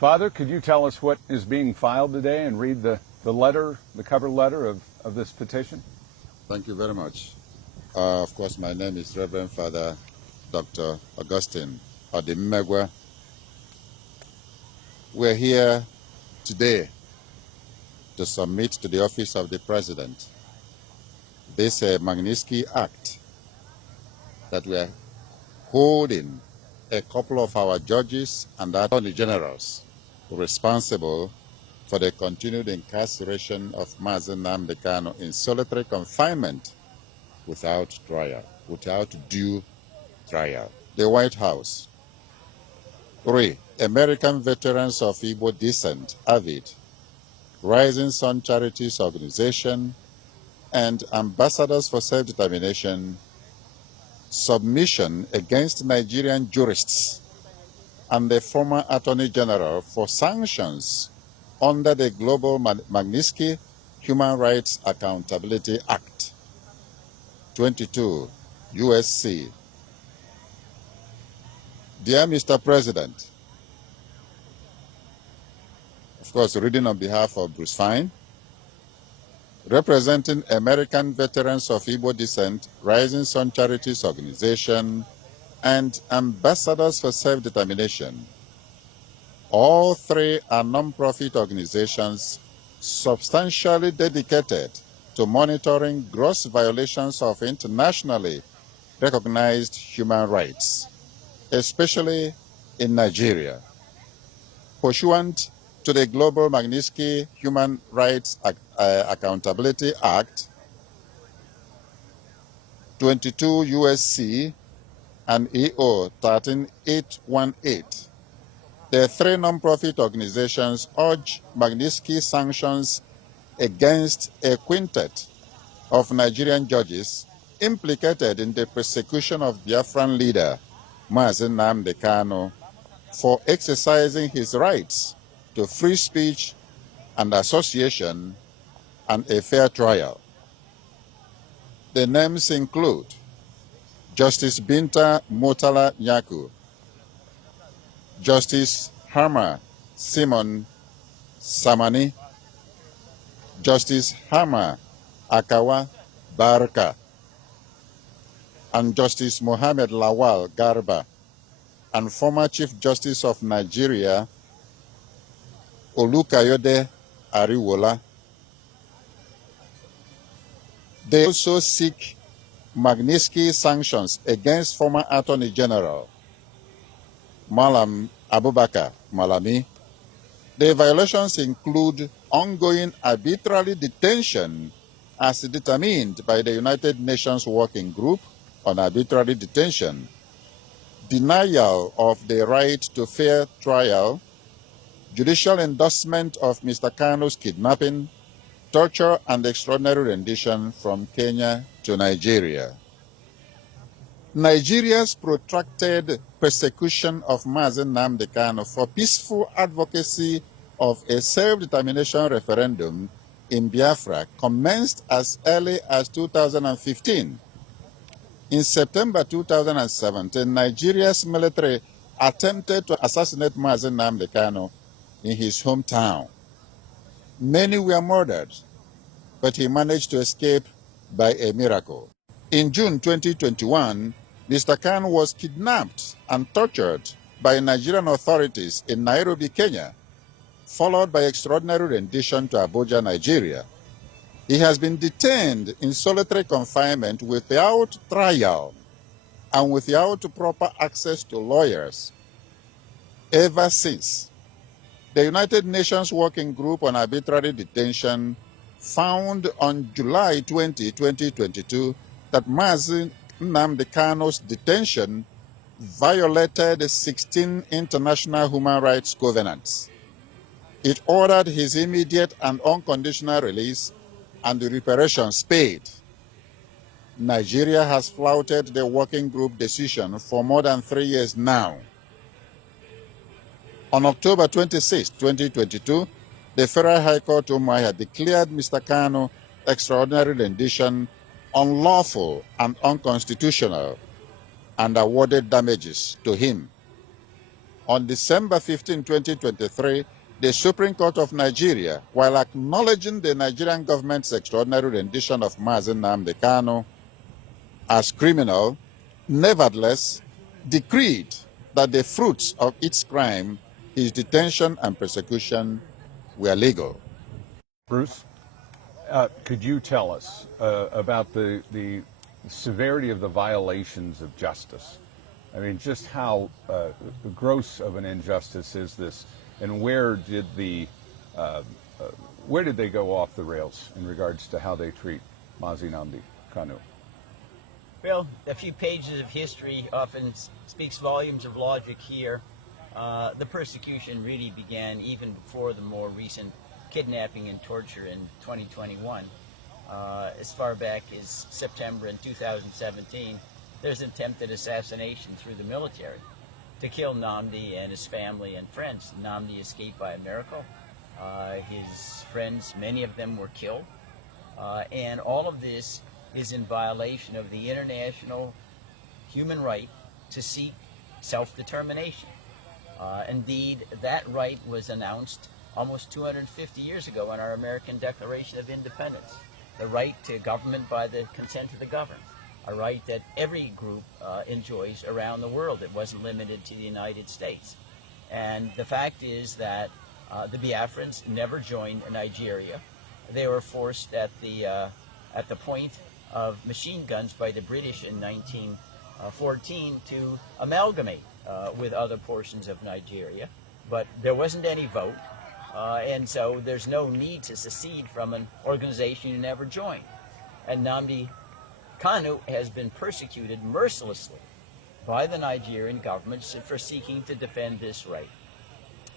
Father, could you tell us what is being filed today and read the letter, the cover letter of this petition? Thank you very much. Of course, my name is Reverend Father Dr. Augustine Odimegwa. We're here today to submit to the office of the President this Magnitsky Act that we are holding a couple of our judges and attorney generals responsible for the continued incarceration of Mazi Nnamdi Kanu in solitary confinement without trial, without due trial. The White House. 3. American Veterans of Igbo Descent, AVID, Rising Sun Charities Organization, and Ambassadors for Self-Determination, submission against Nigerian jurists and the former Attorney General for sanctions under the Global Magnitsky Human Rights Accountability Act, 22 USC. Dear Mr. President, of course, reading on behalf of Bruce Fine, representing American Veterans of Igbo Descent, Rising Sun Charities Organization, and Ambassadors for Self-Determination. All three are non-profit organizations substantially dedicated to monitoring gross violations of internationally recognized human rights, especially in Nigeria. Pursuant to the Global Magnitsky Human Rights Accountability Act, 22 USC and EO 13818, the three non-profit organizations urge Magnitsky sanctions against a quintet of Nigerian judges implicated in the persecution of Biafran leader Mazi Nnamdi Kanu for exercising his rights to free speech and association and a fair trial. The names include Justice Binta Motala Nyaku, Justice Harma Simon Samani, Justice Harma Akawa Barka, and Justice Mohammed Lawal Garba, and former Chief Justice of Nigeria Olukayode Ariwola. They also seek Magnitsky sanctions against former Attorney General Malam Abubakar Malami. The violations include ongoing arbitrary detention as determined by the United Nations Working Group on Arbitrary Detention, denial of the right to fair trial, judicial endorsement of Mr. Kanu's kidnapping, torture and extraordinary rendition from Kenya to Nigeria. Nigeria's protracted persecution of Mazi Nnamdi Kanu for peaceful advocacy of a self-determination referendum in Biafra commenced as early as 2015. In September 2017, Nigeria's military attempted to assassinate Mazi Nnamdi Kanu in his hometown. Many were murdered, but he managed to escape by a miracle. In June 2021, Mr. Kanu was kidnapped and tortured by Nigerian authorities in Nairobi, Kenya, followed by extraordinary rendition to Abuja, Nigeria. He has been detained in solitary confinement without trial and without proper access to lawyers ever since. The United Nations Working Group on Arbitrary Detention found on July 20, 2022, that Mazi Nnamdi Kanu's detention violated 16 international human rights covenants. It ordered his immediate and unconditional release and the reparations paid. Nigeria has flouted the working group decision for more than 3 years now. On October 26, 2022, the Federal High Court Umuahia declared Mr. Kanu extraordinary rendition unlawful and unconstitutional and awarded damages to him. On December 15, 2023, the Supreme Court of Nigeria, while acknowledging the Nigerian government's extraordinary rendition of Mazi Nnamdi Kanu as criminal, nevertheless decreed that the fruits of its crime, his detention and persecution, were legal. Bruce, could you tell us about the severity of the violations of justice? I mean, just how gross of an injustice is this, and where did they go off the rails in regards to how they treat Mazi Nnamdi Kanu? Well, a few pages of history often speaks volumes of logic here. The persecution really began even before the more recent kidnapping and torture in 2021. As far back as September in 2017, there's attempted assassination through the military to kill Nnamdi and his family and friends. Nnamdi escaped by a miracle. His friends, many of them were killed. And all of this is in violation of the international human right to seek self-determination. Indeed, that right was announced almost 250 years ago in our American Declaration of Independence. The right to government by the consent of the governed. A right that every group enjoys around the world. It wasn't limited to the United States. And the fact is that the Biafrans never joined Nigeria. They were forced at the point of machine guns by the British in 1914 to amalgamate with other portions of Nigeria. But there wasn't any vote, and so there's no need to secede from an organization you never joined. And Nnamdi Kanu has been persecuted mercilessly by the Nigerian government for seeking to defend this right.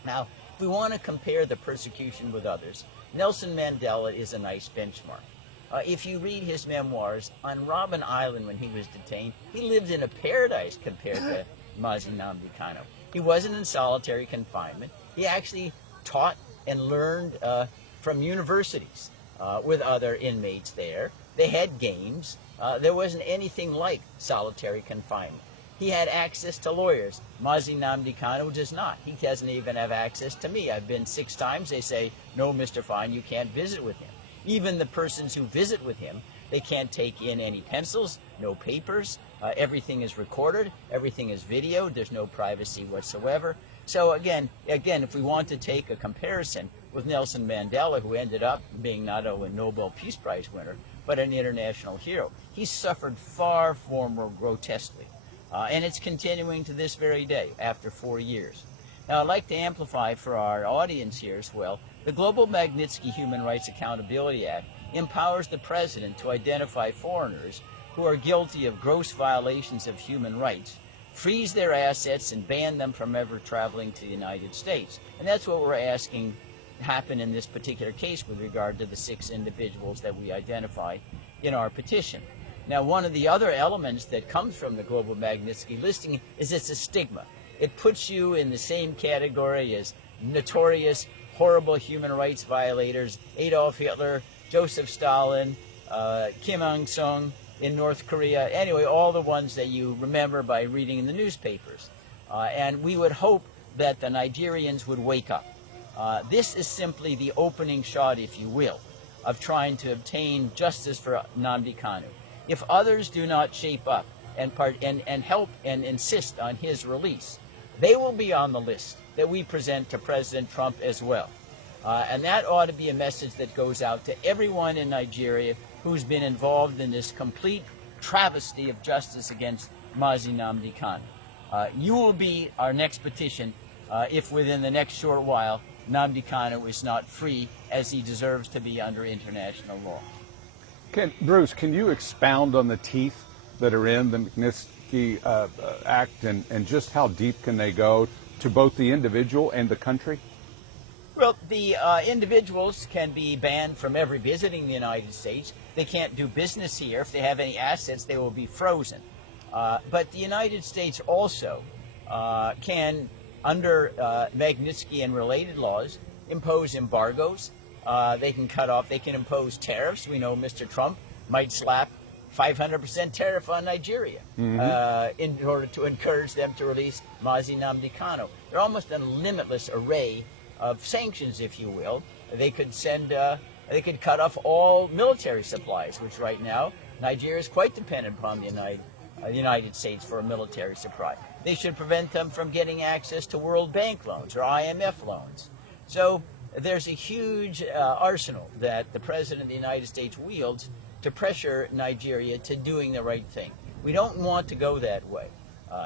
Now, if we want to compare the persecution with others, Nelson Mandela is a nice benchmark. If you read his memoirs, on Robben Island when he was detained, he lived in a paradise compared to Mazi Nnamdi Kanu. He wasn't in solitary confinement. He actually taught and learned from universities with other inmates there. They had games. There wasn't anything like solitary confinement. He had access to lawyers. Mazi Nnamdi Kanu does not. He doesn't even have access to me. I've been 6 times. They say, no, Mr. Fine, you can't visit with him. Even the persons who visit with him, they can't take in any pencils, no papers. Everything is recorded. Everything is videoed. There's no privacy whatsoever. So again, if we want to take a comparison with Nelson Mandela, who ended up being not only a Nobel Peace Prize winner, but an international hero, he suffered far more grotesquely. And it's continuing to this very day after 4 years. Now, I'd like to amplify for our audience here as well, the Global Magnitsky Human Rights Accountability Act empowers the President to identify foreigners who are guilty of gross violations of human rights, freeze their assets, and ban them from ever traveling to the United States. And that's what we're asking happen in this particular case with regard to the 6 individuals that we identify in our petition. Now, one of the other elements that comes from the Global Magnitsky listing is it's a stigma. It puts you in the same category as notorious, horrible human rights violators, Adolf Hitler, Joseph Stalin, Kim Il-sung in North Korea, anyway, all the ones that you remember by reading in the newspapers. And we would hope that the Nigerians would wake up. This is simply the opening shot, if you will, of trying to obtain justice for Nnamdi Kanu. If others do not shape up and help and insist on his release, they will be on the list that we present to President Trump as well. And that ought to be a message that goes out to everyone in Nigeria who's been involved in this complete travesty of justice against Mazi Nnamdi Kanu. You will be our next petition if within the next short while Nnamdi Kanu is not free as he deserves to be under international law. Bruce, can you expound on the teeth that are in the Magnitsky Act and just how deep can they go to both the individual and the country? Well, the individuals can be banned from ever visiting the United States. They can't do business here. If they have any assets, they will be frozen. But the United States also can, under Magnitsky and related laws, impose embargoes. They can cut off, they can impose tariffs. We know Mr. Trump might slap 500% tariff on Nigeria in order to encourage them to release Mazi Nnamdi Kanu. They're almost a limitless array of sanctions, if you will. They could they could cut off all military supplies, which right now Nigeria is quite dependent upon the United States for a military supply. They should prevent them from getting access to World Bank loans or IMF loans. So there's a huge arsenal that the President of the United States wields to pressure Nigeria to doing the right thing. We don't want to go that way.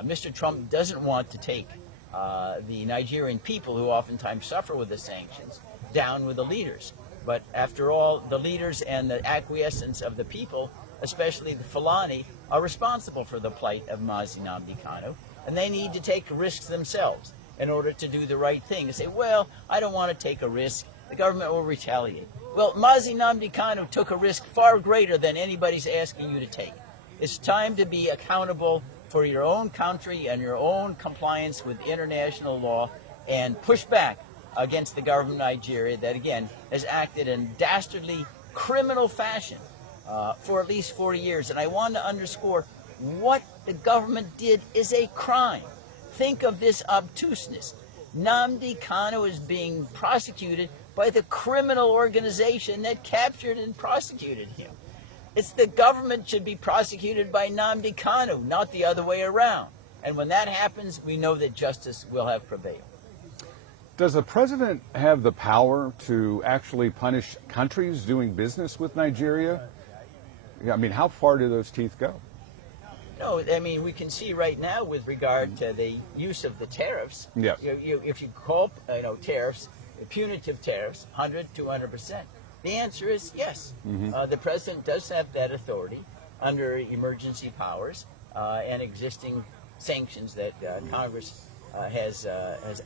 Mr. Trump doesn't want to take the Nigerian people, who oftentimes suffer with the sanctions, down with the leaders. But after all, the leaders and the acquiescence of the people, especially the Fulani, are responsible for the plight of Mazi Nnamdi Kanu, and they need to take risks themselves in order to do the right thing. And say, well, I don't want to take a risk. The government will retaliate. Well, Mazi Nnamdi Kanu took a risk far greater than anybody's asking you to take. It's time to be accountable for your own country and your own compliance with international law and push back against the government of Nigeria that, again, has acted in dastardly criminal fashion for at least 40 years. And I want to underscore what the government did is a crime. Think of this obtuseness. Nnamdi Kanu is being prosecuted by the criminal organization that captured and prosecuted him. It's the government should be prosecuted by Nnamdi Kanu, not the other way around. And when that happens, we know that justice will have prevailed. Does the president have the power to actually punish countries doing business with Nigeria? I mean, how far do those teeth go? No, I mean, we can see right now with regard to the use of the tariffs. Yes. If you call tariffs, punitive tariffs, 100, 200%, the answer is yes. The president does have that authority under emergency powers and existing sanctions that Congress has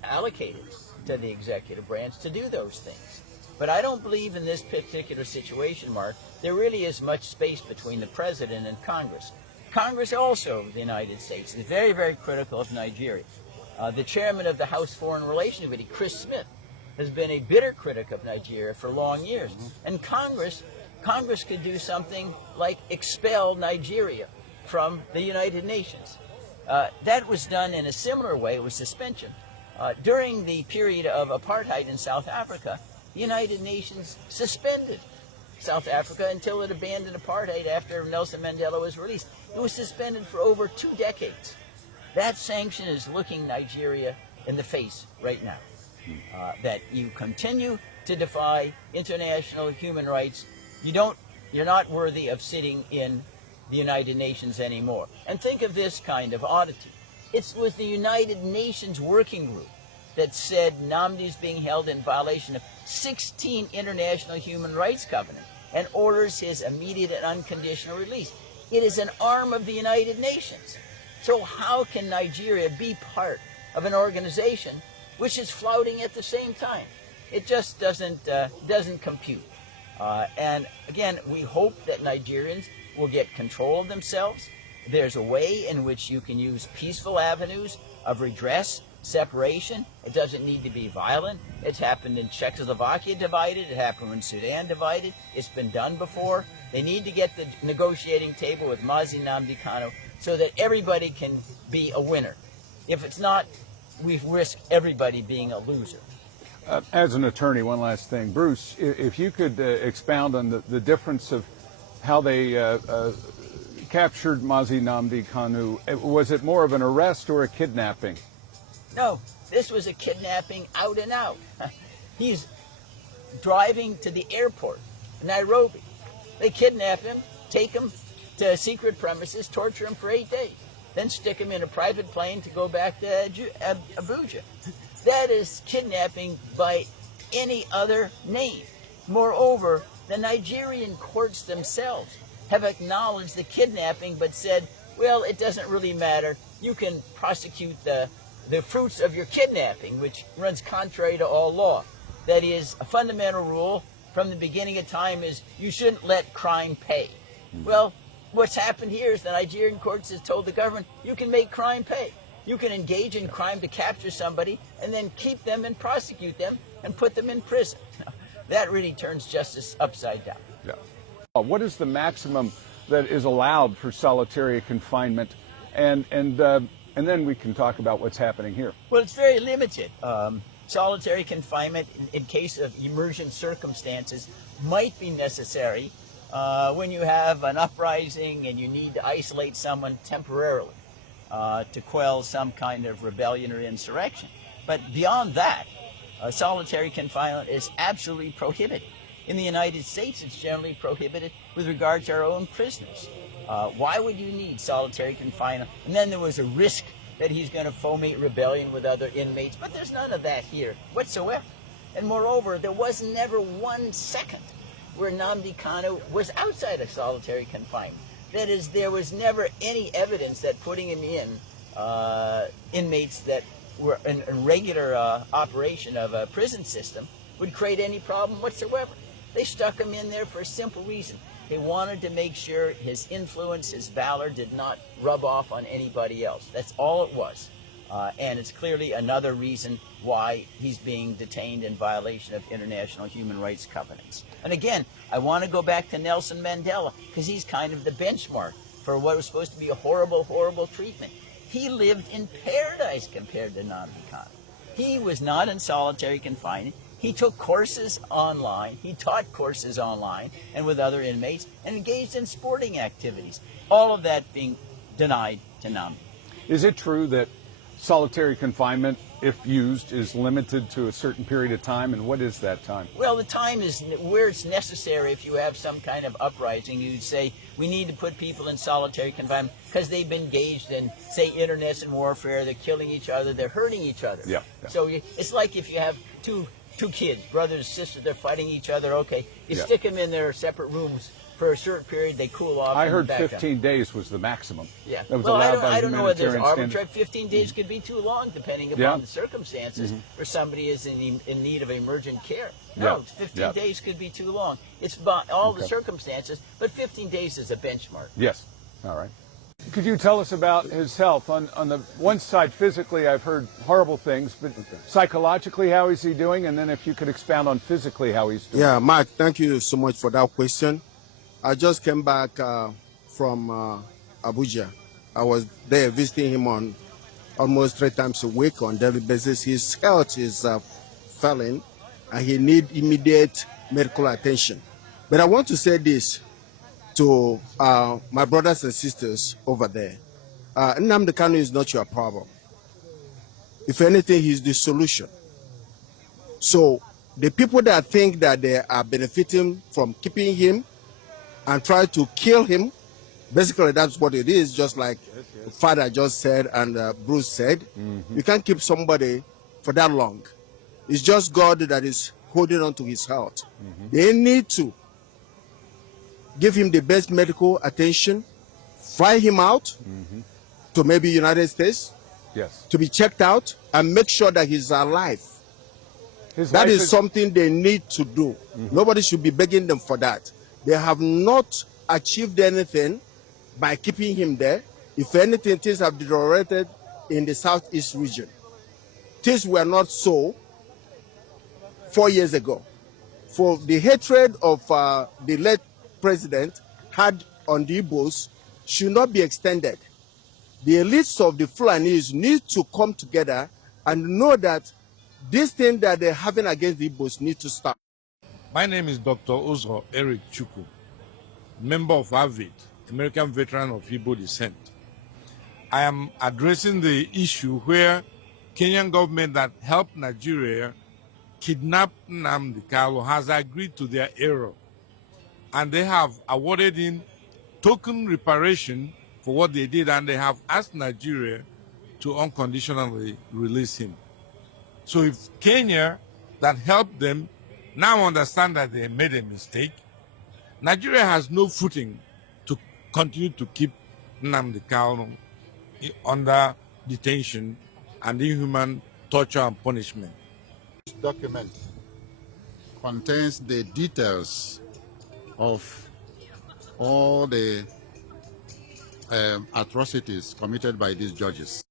allocated to the executive branch to do those things. But I don't believe in this particular situation, Mark, there really is much space between the president and Congress. Congress also of the United States is very, very critical of Nigeria. The chairman of the House Foreign Relations Committee, Chris Smith, has been a bitter critic of Nigeria for long years. And Congress could do something like expel Nigeria from the United Nations. That was done in a similar way with suspension. During the period of apartheid in South Africa, the United Nations suspended South Africa until it abandoned apartheid after Nelson Mandela was released. It was suspended for over 2 decades. That sanction is looking Nigeria in the face right now. That you continue to defy international human rights. You're not worthy of sitting in the United Nations anymore. And think of this kind of oddity. It was the United Nations Working Group that said Nnamdi is being held in violation of 16 international human rights covenants and orders his immediate and unconditional release. It is an arm of the United Nations. So how can Nigeria be part of an organization which is flouting at the same time? It just doesn't compute. And again, we hope that Nigerians will get control of themselves. There's a way in which you can use peaceful avenues of redress, separation. It doesn't need to be violent. It's happened in Czechoslovakia divided. It happened when Sudan divided. It's been done before. They need to get the negotiating table with Mazi Nnamdi Kanu so that everybody can be a winner. If it's not, we risk everybody being a loser. As an attorney, one last thing. Bruce, if you could expound on the difference of how they captured Mazi Nnamdi Kanu. Was it more of an arrest or a kidnapping? No, this was a kidnapping out and out. He's driving to the airport in Nairobi. They kidnap him, take him to secret premises, torture him for 8 days, then stick him in a private plane to go back to Abuja. That is kidnapping by any other name. Moreover, the Nigerian courts themselves have acknowledged the kidnapping but said, well, it doesn't really matter. You can prosecute the fruits of your kidnapping, which runs contrary to all law. That is, a fundamental rule from the beginning of time is you shouldn't let crime pay. Well, what's happened here is the Nigerian courts has told the government, you can make crime pay. You can engage in crime to capture somebody and then keep them and prosecute them and put them in prison. That really turns justice upside down. Yeah. What is the maximum that is allowed for solitary confinement, and then we can talk about what's happening here. Well, it's very limited. Solitary confinement, in case of emergent circumstances, might be necessary when you have an uprising and you need to isolate someone temporarily to quell some kind of rebellion or insurrection. But beyond that, solitary confinement is absolutely prohibited. In the United States, it's generally prohibited with regard to our own prisoners. Why would you need solitary confinement? And then there was a risk that he's going to foment rebellion with other inmates, but there's none of that here whatsoever. And moreover, there was never 1 second where Nnamdi Kanu was outside of solitary confinement. That is, there was never any evidence that putting him in inmates that were in regular operation of a prison system would create any problem whatsoever. They stuck him in there for a simple reason. They wanted to make sure his influence, his valor did not rub off on anybody else. That's all it was. And it's clearly another reason why he's being detained in violation of international human rights covenants. And again, I want to go back to Nelson Mandela, because he's kind of the benchmark for what was supposed to be a horrible, horrible treatment. He lived in paradise compared to Nnamdi Kanu. He was not in solitary confinement. He took courses online, he taught courses online and with other inmates, and engaged in sporting activities. All of that being denied to Nnamdi. Is it true that solitary confinement, if used, is limited to a certain period of time, and what is that time? Well, the time is where it's necessary. If you have some kind of uprising, you'd say, we need to put people in solitary confinement because they've been engaged in, say, internecine warfare, they're killing each other, they're hurting each other. Yeah. So it's like if you have two kids, brothers, sisters, they're fighting each other, okay, you Yeah. stick them in their separate rooms for a certain period, they cool off. I and heard back 15 up. days was the maximum. Yeah. That was Well, allowed by I don't know whether there's humanitarian arbitrary. standards. 15 days could be too long, depending upon Yeah. the circumstances, where somebody is in need of emergent care. Yeah. No, 15 Yeah. days could be too long. It's about all the Okay. circumstances, but 15 days is a benchmark. Yes. All right. Could you tell us about his health? On the one side, physically, I've heard horrible things, but psychologically, how is he doing? And then if you could expound on physically how he's doing. Yeah, Mark, thank you so much for that question. I just came back from Abuja. I was there visiting him on almost 3 times a week on daily basis. His health is failing, and he needs immediate medical attention. But I want to say this to my brothers and sisters over there. Nnamdi Kanu is not your problem. If anything, he's the solution. So the people that think that they are benefiting from keeping him and try to kill him, basically that's what it is, just like Father just said and Bruce said. You can't keep somebody for that long. It's just God that is holding on to his health. They need to give him the best medical attention, fly him out to maybe United States Yes. to be checked out and make sure that he's alive. His That life is something they need to do. Nobody should be begging them for that. They have not achieved anything by keeping him there. If anything, things have deteriorated in the southeast region. Things were not so 4 years ago. For the hatred of the late president had on the Igbos should not be extended. The elites of the Fulanis need to come together and know that this thing that they're having against the Igbos need to stop. My name is Dr. Ozo Eric Chukwu, member of AVID, American Veteran of Igbo Descent. I am addressing the issue where Kenyan government that helped Nigeria kidnap Nnamdi Kanu has agreed to their error, and they have awarded him token reparation for what they did, and they have asked Nigeria to unconditionally release him. So if Kenya that helped them now understand that they made a mistake, Nigeria has no footing to continue to keep Nnamdi Kanu under detention and inhuman torture and punishment. This document contains the details of all the atrocities committed by these judges.